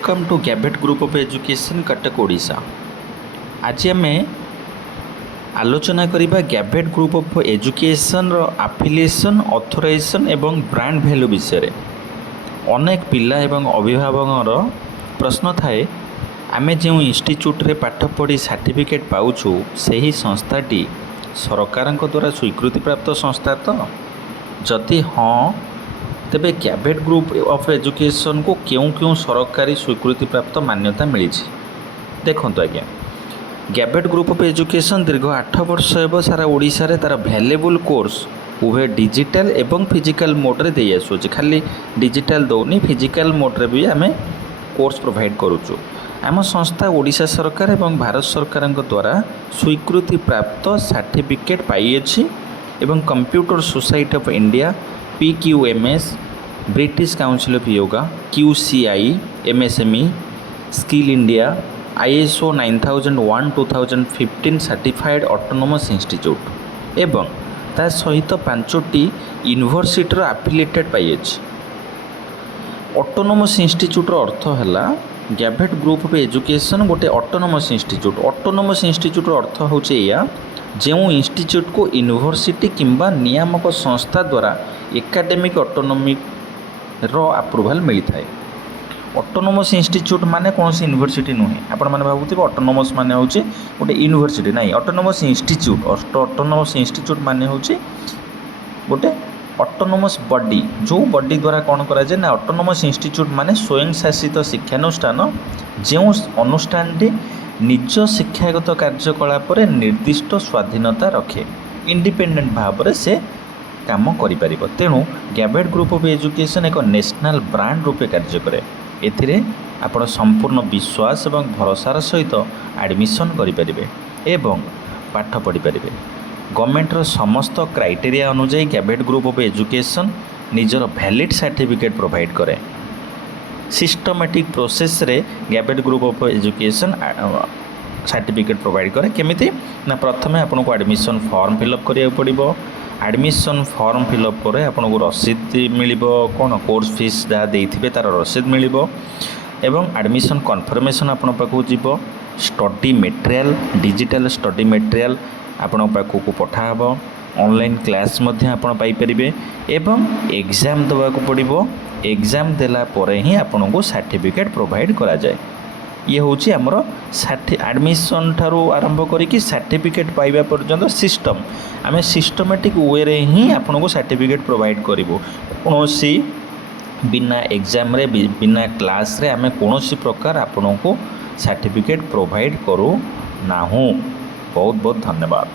Welcome to गैबेट group of education Cuttack Odisha. आज आम आलोचना करिबा गैबेट ग्रुप ऑफ एजुकेशन रो एफिलिएशन ऑथराइजेशन एवं ब्रांड वैल्यू विषय रे। अनेक पिला एवं अभिभावक प्रश्न थाए आमे जो इंस्टीट्यूट रे पाठ पढ़ी सर्टिफिकेट पाउछु सही संस्थाटी सरकार द्वारा स्वीकृति प्राप्त संस्था तो जदि हाँ तेबे गैबेट ग्रुप ऑफ एजुकेशन को क्यों क्यों सरकारी स्वीकृति प्राप्त मान्यता मिली। देखो आज्ञा गैबेट ग्रुप ऑफ एजुकेशन दीर्घ 8 वर्ष एवं सारा ओडिशा रे तार वैल्यूएबल कोर्स उभय डिजिटल एवं फिजिकल मोड रे दे आसुछि। खाली डिजिटल दौनी फिजिकल मोड रे भी आमे कोर्स प्रोवाइड करूछु। आम संस्था ओडिशा सरकार एवं भारत सरकार द्वारा स्वीकृति प्राप्त सर्टिफिकेट पाई अछि एवं computer society of India PQMS, British council of yoga, QCI, MSME, skill India, ISO 9001-2015 certified autonomous institute एवं ता सहित 5टी यूनिवर्सिटी एफिलिएटेड पाई अछि। ऑटोनोमस इंस्टीट्यूट अर्थ है गैबेट ग्रुप ऑफ एजुकेशन गोटे ऑटोनोमस इंस्टीट्यूट। ऑटोनोमस इंस्टीट्यूट अर्थ होचे या जो इंस्टीट्यूट को यूनिवर्सिटी किंबा नियामक संस्था द्वारा एकाडेमिक ऑटोनोमी रो अप्रूवल मिलता है। ऑटोनोमस इंस्टीट्यूट माने कौन सी यूनिवर्सिटी नुहे। आपण माने भाबुथिबे ऑटोनोमस माने होचे गोटे यूनिवर्सिटी नहीं। ऑटोनोमस इंस्टीट्यूट ऑटोनोमस इंस्टीट्यूट माने होचे गोटे ऑटोनोमस बॉडी जो बॉडी द्वारा कौन करा जाए ना ऑटोनोमस इंस्टीट्यूट माने स्वयं शासित शिक्षानुष्ठान जो अनुष्ठान निज शिक्षागत कार्यकलाप निर्दिष्ट स्वाधीनता रखे इंडिपेंडेंट भाव से काम करिपार। तेणु गैबेट ग्रुप ऑफ एजुकेशन एक नेशनल ब्रांड रूपे कार्य करे। एथिरे आपण संपूर्ण विश्वास एवं भरोसार सहित एडमिशन करें एवं पाठ पढ़ी पारे। गवर्नमेंटर समस्त क्राइटेरिया अनुसार गैबेट ग्रुप ऑफ एजुकेशन निजर वैलिड सर्टिफिकेट प्रोवाइड करे। सिस्टमेटिक प्रोसेस रे गैबेट group of education certificate provide करे। केमिति ना प्रथमे आपन को एडमिशन फॉर्म फिलअप करिया पड़िबो। एडमिशन फॉर्म फिलअप करे आपन को रसीद मिलिबो। कोन कोर्स फीस जहाँ देइथिबे तार रसीद मिलिबो एवं एडमिशन कन्फर्मेशन आपन पाखु जीवो। Study material digital study material आपन पाखु पठाबो। ऑनलाइन क्लास मध्य आपन पाई परिबे एवं एग्जाम देवा को पड़िबो। एग्जाम देला परे ही आपन को सर्टिफिकेट प्रोवाइड करा जाए। ये होची हमर एडमिशन ठारू आरंभ करिकि सर्टिफिकेट पाइबा पर्यंत सिस्टम आमे सिस्टमेटिक वे रे ही आपन को सर्टिफिकेट प्रोवाइड करिवो। कोनोसी बिना एग्जाम रे बिना क्लास रे आमे कोनोसी प्रकार आपन को सर्टिफिकेट प्रोवाइड करू नाहू। बहुत बहुत धन्यवाद।